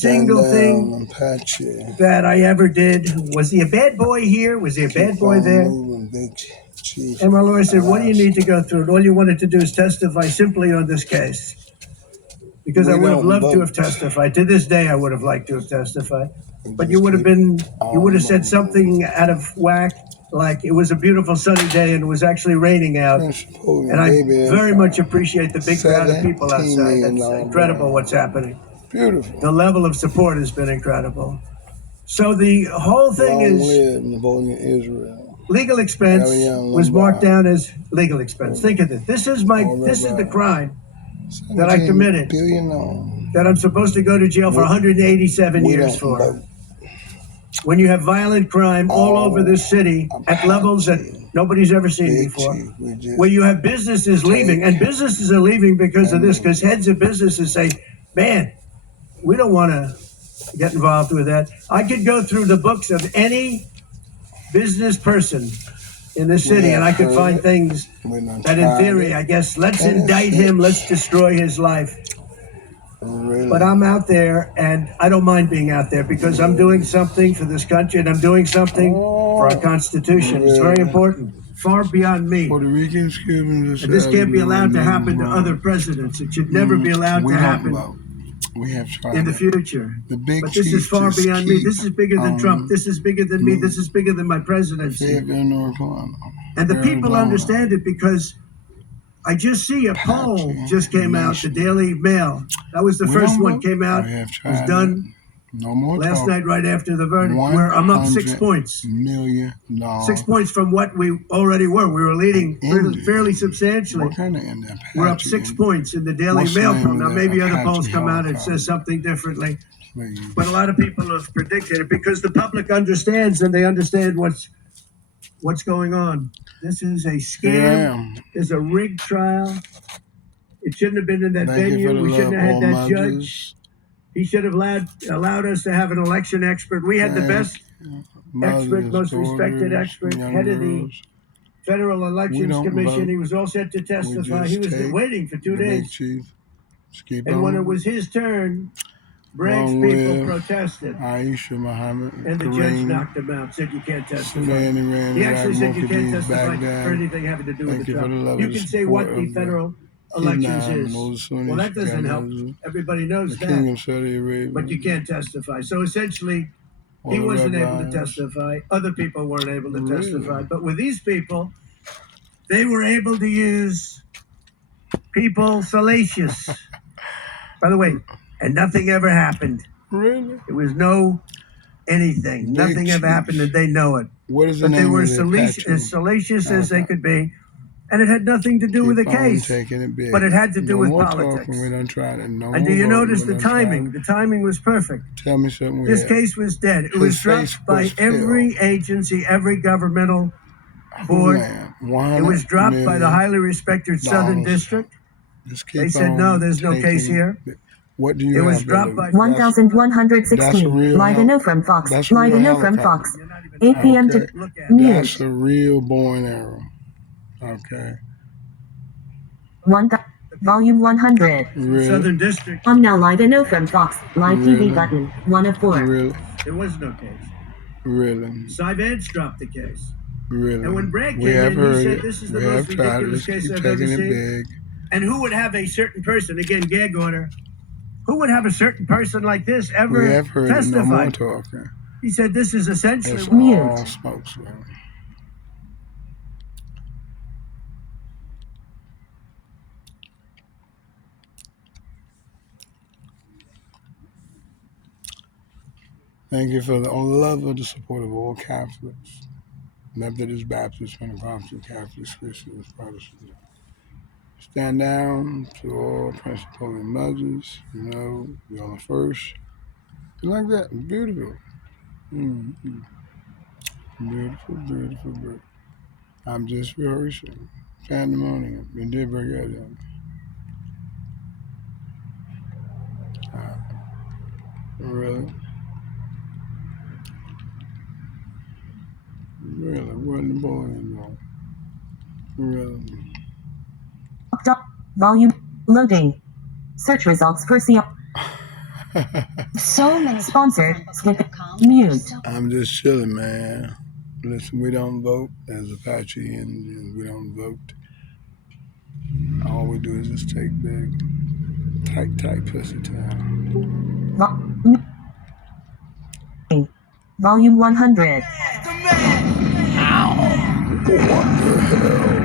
single thing that I ever did. Was he a bad boy here? Was he a bad boy there? And my lawyer said, what do you need to go through? And all you wanted to do is testify simply on this case. Because I would have loved to have testified. To this day, I would have liked to have testified. But you would have said something out of whack, like it was a beautiful sunny day and it was actually raining out. And I very much appreciate the big crowd of people outside. That's incredible what's happening. Beautiful. The level of support has been incredible. So the whole thing is Napoleon, legal expense was marked down as legal expense. Think of it. This is the crime that I committed, that I'm supposed to go to jail for 187 years for. When you have violent crime all over this city at levels that nobody's ever seen before, where you have businesses leaving, and businesses are leaving because of this, because heads of businesses say, man, we don't want to get involved with that. I could go through the books of any business person in this city, and I could find things that in theory, I guess, let's indict him, let's destroy his life. But I'm out there, and I don't mind being out there because I'm doing something for this country, and I'm doing something for our Constitution. It's very important, far beyond me. Puerto Ricans, Cubans, and this can't be allowed to happen to other presidents. It should never be allowed to happen in the future. But this is far beyond me. This is bigger than Trump. This is bigger than me. This is bigger than my presidency. And the people understand it because I just see a poll just came out, the Daily Mail. That was the first one came out. It was done last night right after the verdict, where I'm up 6 points. 6 points from what we already were. We were leading fairly substantially. We're up 6 points in the Daily Mail poll. Now, maybe other polls come out and says something differently. But a lot of people have predicted it because the public understands, and they understand what's going on. This is a scam. There's a rigged trial. It shouldn't have been in that venue. We shouldn't have had that judge. He should have allowed us to have an election expert. We had the best expert, most respected expert, head of the Federal Elections Commission. He was all set to testify. He was waiting for 2 days. And when it was his turn, branch people protested. And the judge knocked him out, said you can't testify. He actually said you can't testify for anything having to do with the trial. You can say what the federal elections is. Well, that doesn't help. Everybody knows that. But you can't testify. So essentially, he wasn't able to testify. Other people weren't able to testify. But with these people, they were able to use people salacious. By the way, and nothing ever happened. Really? It was no anything. Nothing ever happened, and they know it. What is the but name they were of it, as salacious as they could be. And it had nothing to do with the case. But it had to do with politics. And do you notice the timing? The timing was perfect. Tell me something. This case was dead. It was dropped by every agency, every governmental board. It was dropped by the highly respected Southern District. They said, no, there's no case here. What do you It was dropped by 1116. Live and from Fox. Live and from Fox. 8 p.m. to mute. That's a real boring arrow. Okay. Volume 100. Really? Southern District. I'm now live and from Fox. Live TV button. 1 of 4. Really? There was no case. Really? Cy Vance dropped the case. Really? And when Bragg came in, he said, this is the most ridiculous case I've ever seen. And who would have a certain person, again, gag order, who would have a certain person like this ever testify? He said, this is essentially mute. Thank you for the love of the support of all Catholics, Methodist, Baptist, Pentecostal, Catholics, Christians, Protestants. Stand down to all principal and mothers. You know, y'all are first. You like that? Beautiful. Mm-hmm. Beautiful, beautiful, beautiful. I'm just rehearsing. Pandemonium. You did very good. Really? Really? What in the boy? Really? Volume loading. Search results for C. So many sponsored. Mute. I'm just chilling, man. Listen, we don't vote as Apache Indians. We don't vote. All we do is just take big, tight pussy time. Volume 100. What the hell?